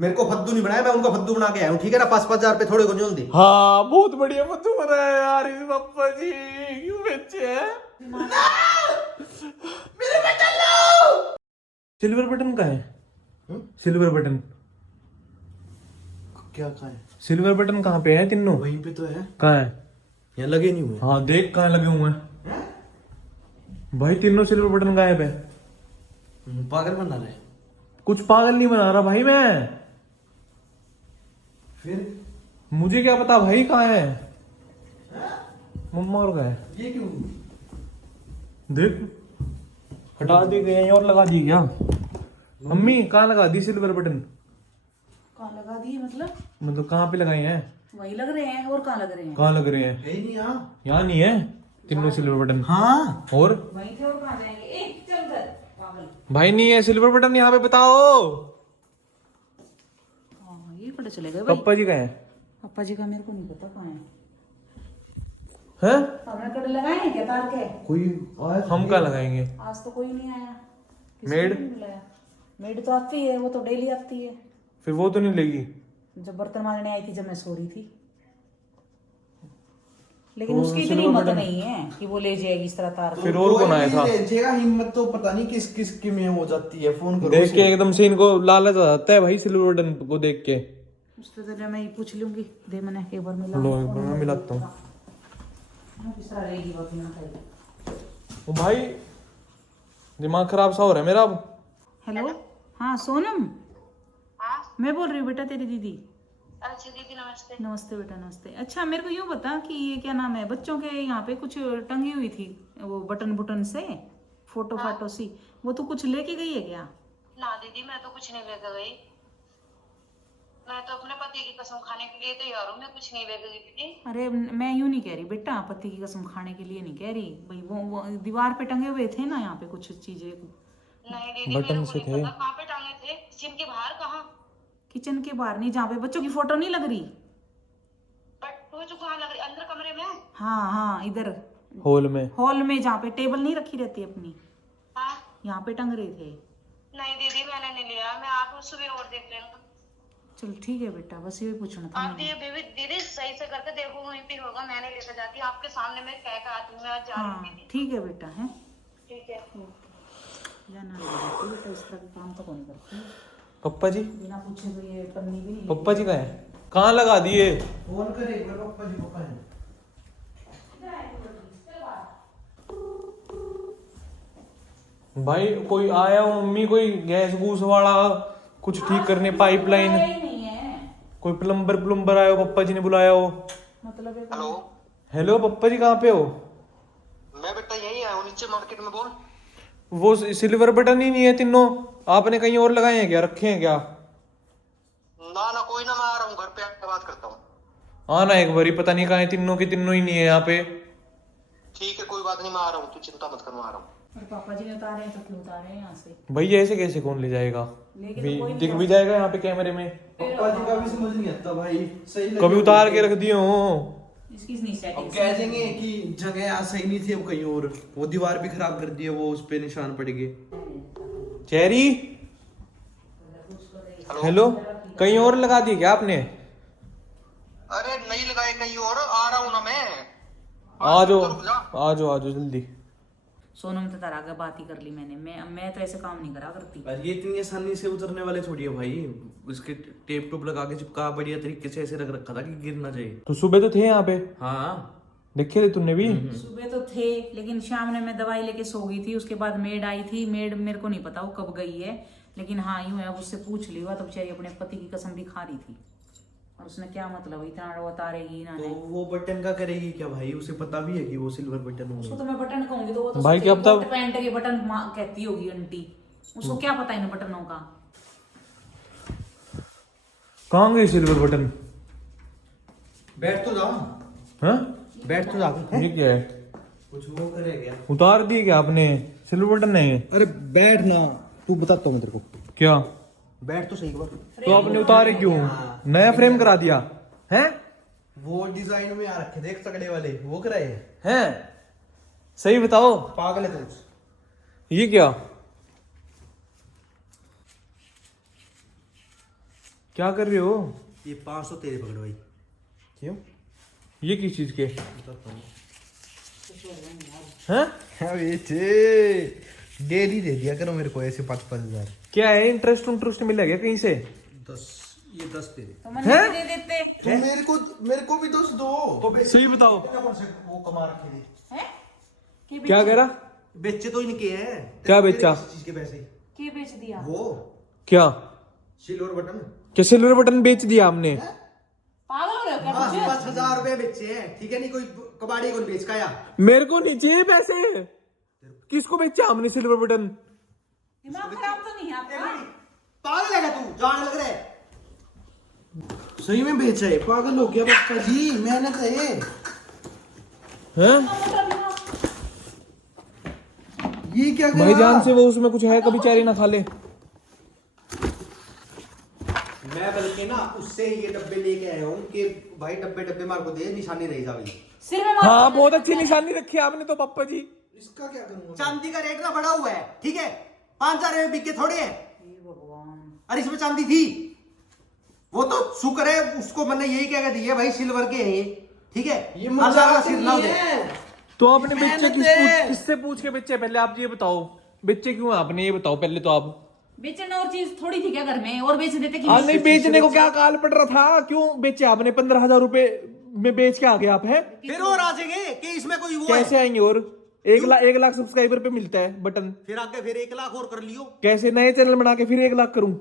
मेरे को फद्दू नहीं बनाया, मैं उनका फद्दू बना के आया हूँ, ठीक है ना। 5,000 रुपए थोड़े को नहीं होंगे। हाँ बहुत बढ़िया फद्दू बनाया यार इस पप्पा जी, क्यों बच्चे हैं। मेरे बटन लो। सिल्वर बटन कहाँ है? सिल्वर बटन क्या कहा है? सिल्वर बटन कहाँ पे है तीनों? वहीं पे तो है। कहाँ है? यहाँ लगे नहीं हुए। हाँ देख कहाँ लगे हुए हैं भाई, तीनों सिल्वर बटन गायब है। पागल बना रहे। कुछ पागल नहीं बना रहा भाई मैं, फिर मुझे क्या पता भाई कहाँ है। मम्मा और कहाँ है? ये क्यों? देख हटा दी गई और लगा दी क्या? मम्मी कहाँ लगा दी सिल्वर बटन? कहाँ लगा दिए मतलब कहाँ पे लगाए हैं? वही लग रहे हैं, और कहाँ लग रहे हैं? कहाँ लग रहे हैं? है ही नहीं यहाँ। यहाँ नहीं है तीनों सिल्वर बटन। हाँ और वहीं थे, और कहाँ जाएंगे? ए चल उधर पागल। भाई नहीं है सिल्वर बटन यहाँ पे, बताओ। हाँ ये पता चले गए भाई। पप्पा जी कहाँ है? पापा जी का मेरे को नहीं पता कहाँ है। हैं? हमने कड़े लगाए हैं क्या तार के? कोई आया? हम कहाँ लगाएंगे? आज तो कोई नहीं आया। किसी मेड? को नहीं बुलाया। मेड तो आती है, वो तो डेली आती है। फिर वो तो नहीं लेगी? जब बर्तन मांजने आई थी, जब मैं सो रही थी। लेकिन तो उसकी इतनी सिल्वर हिम्मत बटन- नहीं है कि वो ले जाएगी इस तरह तार को। फिर और कौन आया था? जेगा हिम्मत तो पता नहीं किस किस की में हो जाती है। फोन करो देख उसे। के एकदम से इनको लालच आ जाता है भाई सिल्वर बटन को देख के। उससे तो मैं ये पूछ लूंगी, दे मैंने एक बार मिला। लो एक बार मैं मिलाता हूँ। किस तरह रहेगी वो बिना खाए। ओ भाई दिमाग खराब सा हो रहा है मेरा अब। हेलो, हाँ सोनम, हाँ मैं बोल रही हूँ बेटा तेरी दीदी। अच्छा दीदी नमस्ते। नमस्ते बेटा, नमस्ते। अच्छा मेरे को यूँ बता कि ये क्या नाम है, बच्चों के यहाँ पे कुछ टंगी हुई थी वो बटन बुटन से, फोटो फाटो सी, वो तू कुछ लेके गई है क्या? ना दीदी मैं तो कुछ नहीं लेकर गई, मैं तो अपने पति की कसम खाने के लिए तैयार हूँ, मैं कुछ नहीं लेकर गई दीदी। अरे मैं यूँ नहीं कह रही बेटा, पति की कसम खाने के लिए नहीं कह रही भाई, वो दीवार पे टंगे हुए थे ना यहाँ पे कुछ चीजें। नहीं दीदी बटन मेरे को से नहीं थे। पता कहाँ पे टांगे थे, किचन के बाहर कहाँ? किचन के बाहर नहीं, जहाँ पे बच्चों की फोटो नहीं लग रही। बट वो जो कहाँ लग रही, अंदर कमरे में? हाँ हाँ इधर हॉल में। हॉल में, जहाँ पे टेबल नहीं रखी रहती अपनी, हाँ यहाँ पे टंग रहे थे। नहीं दीदी मैंने नहीं लिया, मैं आप सुबह और देख लेना। चल ठीक है बेटा, बस ये पूछना था आप मैंने। दीदी दीदी सही से करके देखो, वहीं पे होगा, मैंने लेकर जाती आपके सामने, मैं कह कर आती हूँ, मैं आज जा रही हूँ हाँ दीदी। ठीक है बेटा, है ठीक है। जाना लग जाती है बेटा, इस तरह के काम तो कौन करती है पप्पा जी? बिना पूछे तो ये पन्नी भी नहीं पप्पा जी कहाँ है? कहाँ लगा दिए? फोन करे एक बार पापा जी को कहें। भाई कोई आया हो मम्मी, कोई गैस गूस वाला कुछ ठीक करने, पाइपलाइन, ही नहीं है। कोई प्लम्बर आया हो, पप्पा जी ने बुलाया हो। मतलब एक हेलो हेलो पप्पा जी कहाँ पे हो? मैं बेटा यही आया हूँ नीचे मार्केट में, बोल। वो सिल्वर बटन ही नहीं है तीनों, आपने कहीं और लगाए हैं क्या, रखे हैं क्या? ना ना कोई ना, मैं आ रहा हूँ घर पे आके बात करता हूँ। आना एक बारी, पता नहीं कहाँ है तीनों के तीनों ही नहीं है यहाँ पे। ठीक है कोई बात नहीं, मैं आ रहा हूँ, तू चिंता मत कर, मैं आ रहा हूँ। और पापा जी ने उतारे हैं तो क्यों उतारे हैं यहाँ से? भैया ऐसे कैसे कौन ले जाएगा? लेके तो कोई नहीं दिख जा भी जाएगा यहाँ पे कैमरे में। पापा जी का भी समझ नहीं आता भाई। सही लगे कभी उतार के रख दिए हो। इसकी नहीं अब सेटिंग। कह देंगे कि जगह यहाँ सही नहीं थी, अब कहीं और वो दीवार भी खराब कर दी है, वो उस पे निशान पड़ गए। चेरी हेलो, कहीं और लगा दिए क्या आपने? अरे नहीं लगाए कहीं और, आ रहा हूँ ना मैं। आ जाओ रुक जा। आ जाओ आ जाओ जल्दी। सोनम तो तारा का बात ही कर ली मैंने, मैं तो ऐसे काम नहीं करा करती। और ये इतनी आसानी से उतरने वाले थोड़ी है भाई। उसके टेप टूप लगा के चिपका बढ़िया तरीके से ऐसे रख रखा था कि गिर ना जाए। तो सुबह तो थे यहाँ पे, हाँ देखे थे तुमने भी? सुबह तो थे, लेकिन शाम ने मैं दवाई लेके सो गई थी, उसके बाद मेड आई थी। मेड मेरे को नहीं पता वो कब गई है, लेकिन हाँ यूं है, अब उससे पूछ लिया तो बेचारी अपने पति की कसम भी खा रही थी। और उसने क्या मतलब इतना वो उतारेगी ना तो नहीं। वो बटन का करेगी क्या भाई? उसे पता भी है कि वो सिल्वर बटन उसको होगा। तो मैं बटन कहूंगी तो वो तो भाई सोचेगी क्या पता- कोट पैंट के बटन कहती होगी आंटी। उसको क्या पता इन बटनों का? कहाँ गई सिल्वर बटन? बैठ तो जाओ, हाँ बैठ तो जाओ। ये क्या है? कुछ वो करे क्या? उतार दिए क्या आपने? सिल्वर बटन नहीं है अरे बैठ ना, तू बताता हूँ मैं तेरे को। क्या? बैठ तो सही एक बार। तो आपने उतारे क्यों? नया फ्रेम करा दिया है? वो डिजाइन में आ रखे देख तगड़े वाले, वो कराए हैं। हैं? सही बताओ, पागल है तू। ये क्या क्या कर रहे हो? ये 500 तेरे पकड़ भाई। क्यों? ये किस चीज के हैं? डेली दे दिया करो मेरे को ऐसे 5-5 हजार। क्या है, इंटरेस्ट मिला क्या कहीं से? 10 ये 10 तेरे। तो मन नहीं दे देते तो मेरे को भी 10 दो। तो सही बताओ। कौन से वो कमा रखे थे? हैं? के क्या कह रहा? बेचे तो इनके हैं। क्या बेचा? किस चीज के पैसे? के बेच दिया? वो क्या सिल्वर बटन। क्या सिल्वर बटन बेच दिया हमने? पागल हो रहे हो क्या कुछ? 5,000 रुपए बेचे हैं, ठीक है? नहीं कोई कबाड़ी को नहीं बेच काया। मेरे को नहीं चाहिए पैसे। किसको बेचा हमने सिल्वर बटन? दिमाग खराब तो नहीं है आपका? पागल है क्या तू? जाने लग रहा है। सही में बेचा है? पागल हो गया बच्चा जी, मेहनत है ये। हैं? ये क्या भाई जान से वो उसमें कुछ है, कभी चारी ना खा ले। मैं बल्कि ना उससे ये डब्बे लेके आया हूँ कि भाई डब्बे मार को दे, निशानी रही जाएगी। सिर में मार हाँ दो, बहुत अच्छी निशानी रखी है आपने तो पापा जी। इसका क्या करूंगा? चांदी का रेट ना बढ़ा हुआ है, ठीक है? 5,000 रुपए बिके थोड़े हैं। हे भगवान। अरे इसमें चांदी थी, वो तो शुक्र है उसको मैंने यही कह के दिया भाई सिल्वर के हैं ये, ठीक है? ये मजाक सिर ना दे। तो आपने बेचे किससे पूछ के बेचे? पहले आप ये बताओ, बेचे क्यों आपने, ये बताओ पहले तो आप। बेचना और चीज थोड़ी थी क्या घर में, और बेच देते कि हाँ नहीं, बेचने को क्या काल पड़ रहा था? क्यों बेचे आपने? 15,000 रुपए में बेच के आ गए आप, है? फिर और आ जाएंगे कि इसमें कोई वो कैसे है? आएंगे? और 1 लाख सब्सक्राइबर पे मिलता है बटन। फिर आगे फिर 1 लाख और कर लियो। कैसे नए चैनल बना के फिर 1 लाख करूं?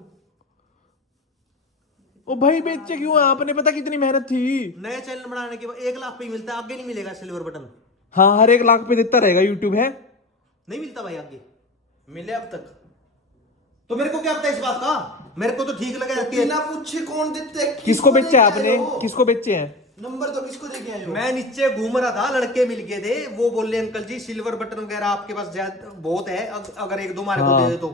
ओ भाई बेचे क्यों आपने? पता कितनी मेहनत थी। नए चैनल बनाने के बाद 1 लाख पे ही मिलता है, आगे नहीं मिलेगा सिल्वर बटन। हाँ हर 1 लाख पे देता रहेगा यूट्यूब, है? नहीं मिलता भाई आगे। मिले अब तक? तो मेरे को क्या पता इस बात का? मेरे को तो ठीक लगा कि बिना पूछे कौन देते हैं? किसको बेचे देके आपने? आए हो? किसको बेचे हैं? नंबर तो किसको देके आए हो? मैं नीचे घूम रहा था, लड़के मिल गए थे, वो बोल रहे अंकल जी सिल्वर बटन वगैरह आपके पास बहुत है, अगर 1-2 हमारे को दे दे तो।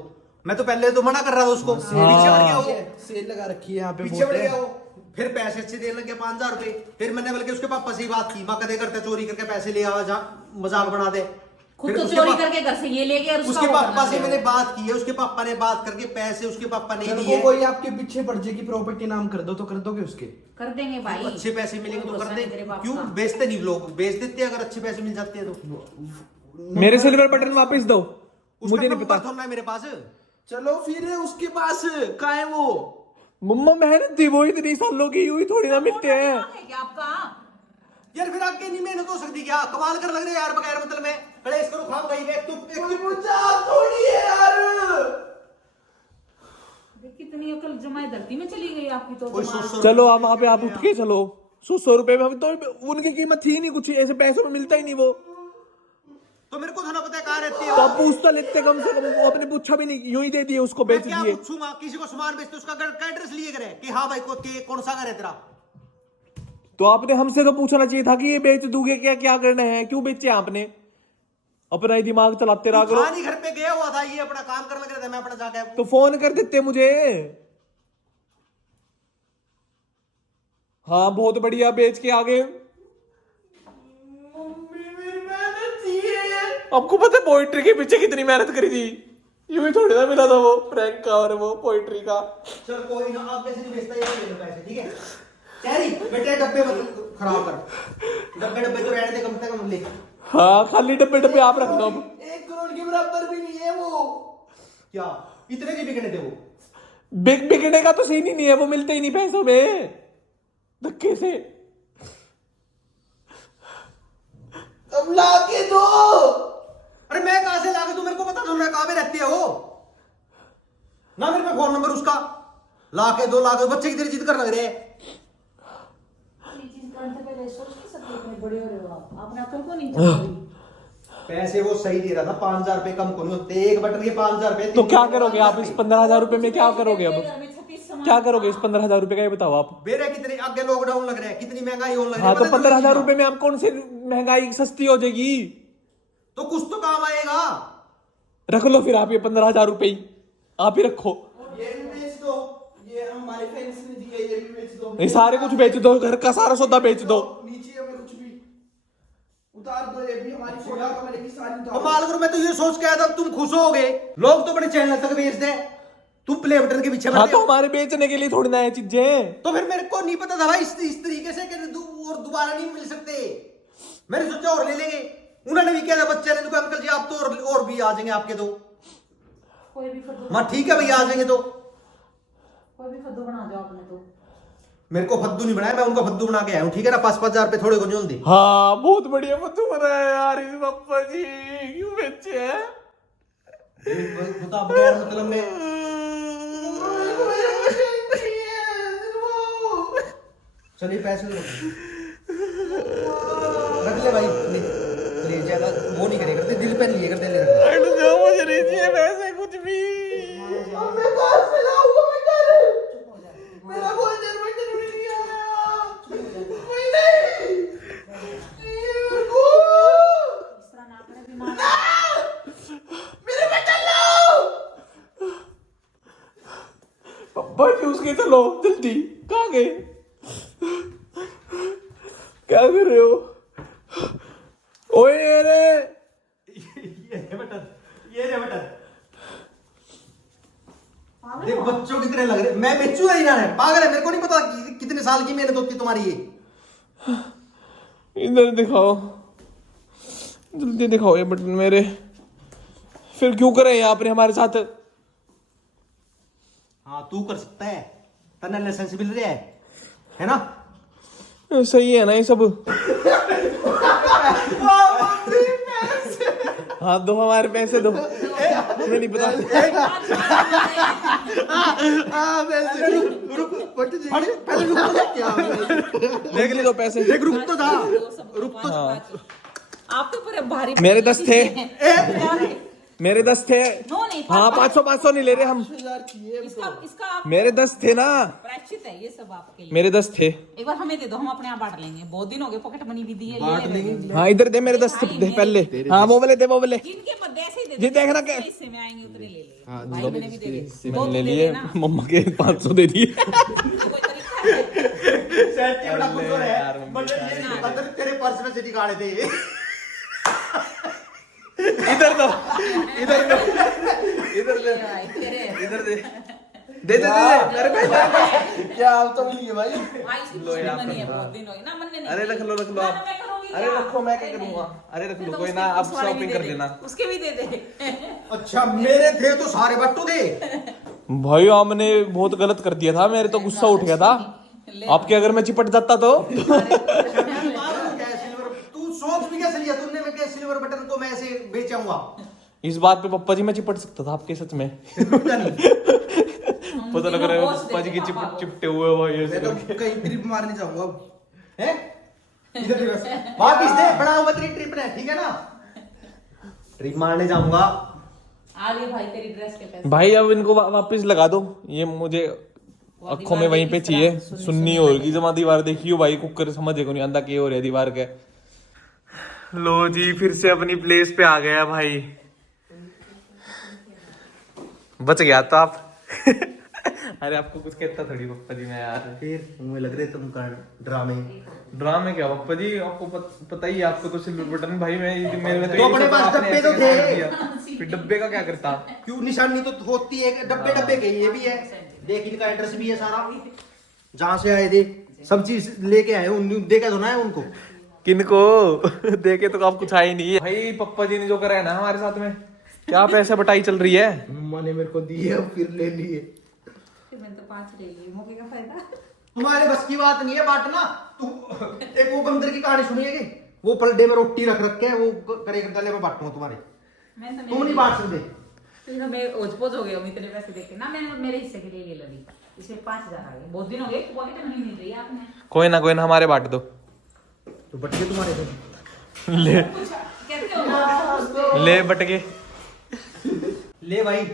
मैं तो पहले तो मना कर रहा था उसको, पीछे बढ़ गया वो, सेल लगा रखी है यहाँ पे पीछे बढ़ गया वो। फिर पैसे अच्छे देने लगे 5,000 रुपए। फिर मैंने बल्कि उसके पापा से ही बात की, माँ कदे करते चोरी करके पैसे ले आवा, जा मजाक बना दे। खुद फिर तो उसके चोरी पा- करके घर से ये ले गए और उसके पापा से मैंने बात की है, उसके पापा ने बात करके पैसे उसके पापा ने कल दिए। को कोई आपके पीछे पड़ जाएगी, प्रॉपर्टी नाम कर दो तो कर दोगे उसके? कर देंगे भाई, अच्छे पैसे मिलेंगे तो कर तेरे दे। बाप क्यों का। बेचते नहीं लोग? बेच देते हैं अगर अच्छे पैसे मिल जाते हैं तो। मेरे सिल्वर बटन वापस दो, उसका मुझे नहीं नंबर पता। थोड़ा है मेरे पास। चलो फिर उसके पास कहाँ है वो? मम्मा मेहनत थी वो इतनी सालों की, यूं ही थोड़ी ना मिलते हैं। है क्या आपका? यार फिर आगे नहीं मेहनत हो सकती क्या? कमाल कर लग रहे हो यार, बगैर मतलब में कलेश करो खाम गई एक तो मजाक थोड़ी है यार। कितनी अकल जमाए धरती में चली गई आपकी तो। कोई दिमाग। 100 चलो आप वहां पे आप उठ के चलो। 100 रुपए में तो उनकी कीमत थी नहीं कुछ, ऐसे पैसों में मिलता ही नहीं वो। तो मेरे को थोड़ा पता है कहाँ रहती तो है। आप पूछता लेते कम से कम, वो आपने पूछा भी नहीं, यूं ही दे दिए उसको, मैं बेच क्या दिए। पूछूंगा? किसी को सामान बेचते उसका एड्रेस लिए करे कि हाँ भाई कौन सा घर है तेरा? तो आपने हमसे तो पूछना चाहिए था कि ये बेच दूंगे क्या, क्या करना है, क्यों बेचे आपने? अपना ही दिमाग चलाते रहा करो। खानी घर पे गया हुआ था, ये अपना काम करने लग रहा था, मैं अपना जाके तो फोन कर देते मुझे। हाँ बहुत बढ़िया, बेच के आगे। आपको पता है पोइट्री के पीछे कितनी मेहनत करी थी? यूं ही थोड़ी ना मिला था वो प्रैंक का और वो पोइट्री का। चल कोई ना, आगे से नहीं बेचता, ये ले लो पैसे, ठीक है? चैरी बेटे डब्बे मत खराब कर, डब्बे तो रहने दे कम से कम ले। हाँ खाली डब्बे डब्बे आप रख लो अब। 1 करोड़ के बराबर भी नहीं है वो। क्या इतने की बिकने थे वो? बिकने का तो सीन ही नहीं है, वो मिलते ही नहीं पैसों में, धक्के से। अब ला के दो। अरे मैं कहां से लाके दूं? मेरे को पता तो मैं कहां पे रहती है वो ना, मेरे पे फोन नंबर उसका। लाके दो बच्चे की तरह जिद कर लग रहे हैं। ये चीज करने से पहले सोच नहीं सकते इतने बड़े हो रहे हो आप? आपने अकल को नहीं चाहिए। पैसे वो सही दे रहा था, 5,000 रुपए कम कौन होते? एक बटन के 5,000 रुपए। तो क्या करोगे आप इस 15,000 रुपए में? क्या करोगे अब? घर में 36 सामान क्या करोगे इस 15,000 रुपए का, ये बताओ आप। मेरे कितने आगे लॉकडाउन लग रहा है, कितनी महंगाई होने लग रही हाँ है। तो पता है 15,000 तुझे? रुपए में आप कौन से महंगाई सस्ती हो जाएगी? तो कुछ तो काम आएगा। रख लो फिर आप ये 15,000 रुपए ही, आप ही रखो। ये भी बेच दो, ये हमारे फ्रेंड्स ने दिए, ये भी बेच दो। ये सारे कुछ बेच दो, घर का सारा सौदा बेच दो। नीचे हमें कुछ भी उतार दो, ये भी हमारी फोटो कमरे की सारी उतार कमाल करो, मैं तो ये सोच के आया था तुम खुश होगे। लोग तो बड़े चैनल तक बेच दे। तू प्ले बटन के पीछे हाँ पड़ तो गया। हमारे बेचने के लिए थोड़ी ना है चीजें। तो फिर मेरे को नहीं पता था भाई इस तरीके से कि और दोबारा नहीं मिल सकते। मैंने सोचा और ले लेंगे। उन्होंने भी किया था बच्चे ने, उनको अंकल जी आप तो और भी आ जाएंगे आपके तो। कोई भी फद्दू मां ठीक है भैया आ जाएंगे तो। कोई भी फद्दू बना दो आपने तो। मेरे को फद्दू नहीं बनाया, मैं उनको फद्दू बना के आया हूँ, ठीक है ना। 5,000 रुपए थोड़े को नहीं होते। हाँ बहुत बढ़िया फद्दू बना है यार इस पप्पा जी, क्यों बेचे हैं? बता बगैर मतलब में। चलिए पैसे लो। रख ले भाई, ले ज्यादा वो नहीं करेगा, दिल पे नहीं करते ले रख ले। जो मुझे नहीं चाहिए वैसे कुछ भी। मैं कहाँ से लाऊंगा बेचारे? मेरा गोल्डन बटन भी नहीं आया। कोई नहीं। मेरे को इस तरह ना करे बीमार। मेरे बटन लाओ। पप्पा जी उसके चलो जल्दी, कहाँ गए? क्या कर रहे हो? ओए अरे ये रे बटन, ये रे बटन। देख बच्चों की तरह लग रहे। मैं बेचूंगा ही ना, है पागल है। मेरे को नहीं पता कितने साल की मेहनत होती तुम्हारी ये। इधर दिखाओ, जल्दी दिखाओ ये बटन मेरे। फिर क्यों करे आपने हमारे साथ? हाँ तू कर सकता है, तन्ना लाइसेंस मिल रहा है ना? सही है ना ये सब? हाँ दो, हमारे पैसे दो। तुम्हें नहीं पता? रुक पहले रुक तो क्या देख ले दो पैसे। देख रुक तो था। रुक तो आपके ऊपर भारी मेरे 10 थे। मेरे 10 थे। नो नहीं, हाँ 500 नहीं ले रहे हम। इसका इसका आप मेरे 10 थे ना, प्रायश्चित है ये सब आपके लिए। मेरे 10 थे। एक बार हमें दे दो, हम अपने आप बांट लेंगे। बहुत दिन हो गए, पॉकेट मनी भी दी है, ले लेंगे। हाँ इधर दे, मेरे 10 थे पहले। हाँ वो वाले दे, वो वाले। जिनके बदले ऐसे ही दे ये दो, देखना क्या- हिस्से में आएंगे उतने ले लेंगे। भाई मैंने भी दे दिए, दो ले दे लिए, देना। मम्मा के 500 दे दिए। कोई तरीका है? तेरे पर्स में से निकाले थे। इधर दो, इधर दो, इधर दे, इधर दे, दे दे दे अरे भाई क्या आप तो नहीं है भाई। भाई इसकी पॉकेट मनी है, बहुत दिन हो गए ना, मन ने अरे रख लो रख लो ना, आप। मैं करूंगी अरे क्या? रखो, मैं क्या नहीं, करूंगा? अरे रख नहीं, लो, तो कोई उसके- ना, आप उस वाले भी शॉपिंग दे कर दे। देना। उसके भी दे दे। अच्छा मेरे थे तो सारे बट्टू थे। भाई हमने बहुत गलत कर दिया था, मेरे तो गुस्सा उठ गया था। आपके अगर मैं चिपट जाता तो तू सोच भी कैसे लिया तुमने? मैं क्या सिल्वर बटन को मैं ऐसे बेचाऊंगा? इस बात पे पप्पा जी मैं चिपट सकता था आपके, सच में। पता लग रहा है पप्पा जी की चिपटे हुए भाई ऐसे मैं तो करके। कहीं ट्रिप मारने जाऊंगा अब। हैं? इधर भी बस वापिस दे, बनाऊंगा तेरी ट्रिप ने, ठीक है ना? ट्रिप मारने जाऊंगा। आ लिए भाई तेरी ड्रेस के पैसे। भाई अब इनको वापस लगा दो, ये मुझे आंखों में वहीं पे चाहिए। सुन्नी होगी जमा दीवार देखियो भाई, कुकर समझे को नहीं आंदा के हो रहा है दीवार के। लो जी फिर से अपनी प्लेस पे आ गया भाई, बच गया तो आप। अरे आपको कुछ कहता थोड़ी पप्पा जी मैं यार। फिर मुझे लग रहे तुम कर ड्रामे। ड्रामे क्या पप्पा जी, आपको पता ही है, आपको तो सिल्वर बटन भाई मेरे तो अपने पास डब्बे तो थे। फिर डब्बे का क्या करता? क्यों निशानी तो होती है, डब्बे डब्बे के ये भी है। देख इनका एड्रेस भी है सारा, जहाँ से आए थे सब चीज लेके आए। देखा तो ना है उनको। किनको देखे तो आप कुछ आए नहीं है भाई। पप्पा जी ने जो करा है ना हमारे साथ में, क्या पैसे बटाई चल रही है। मम्मा ने मेरे को दिए फिर ले लिए। फिर मैंने तो 5 ले लिए, मौके का फायदा। तुम्हारे बस की बात नहीं है बांटना। तू एक वो बंदर की कहानी सुनिएगी, वो पलडे में रोटी रख रखे है, वो करेगा गले में बांटूंगा तुम्हारे। मैंने तो तुम नहीं बांट सकते। फिर तो मैं ओझ-पोझ हो गया हूं इतने पैसे देके ना। मैंने मेरे हिस्से के लिए ले लगी, इसमें 5,000 आ गए। बहुत दिन हो गए, पॉकेट मनी मिल रही है आपने। कोई ना हमारे बांट दो। तो बट गए तुम्हारे तो। ले कहते हो ले बट के। ले भाई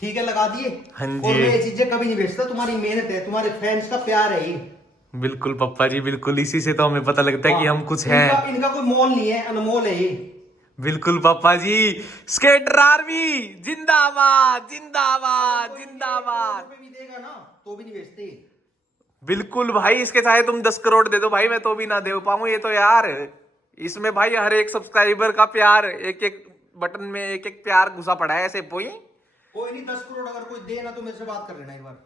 ठीक है, लगा दिए। हाँ जी। और मैं ये चीजें कभी नहीं बेचता, तुम्हारी मेहनत है, तुम्हारे फैंस का प्यार है ये। बिल्कुल पप्पा जी बिल्कुल, इसी से तो हमें पता लगता है कि हम कुछ हैं। इनका कोई मोल नहीं है, अनमोल है ये। बिल्कुल पापा जी। स्केटर आर्मी जिंदाबाद जिंदाबाद जिंदाबाद। भी देगा ना तो भी नहीं बेचते। बिल्कुल भाई, इसके चाहे तुम 10 करोड़ दे दो भाई, मैं तो भी ना दे पाऊं ये तो यार। इसमें भाई हर एक सब्सक्राइबर का प्यार, एक एक बटन में एक एक प्यार घुसा पड़ा है ऐसे पोई। कोई नहीं, 10 करोड़ अगर कोई दे ना तो मेरे से बात कर लेना एक बार।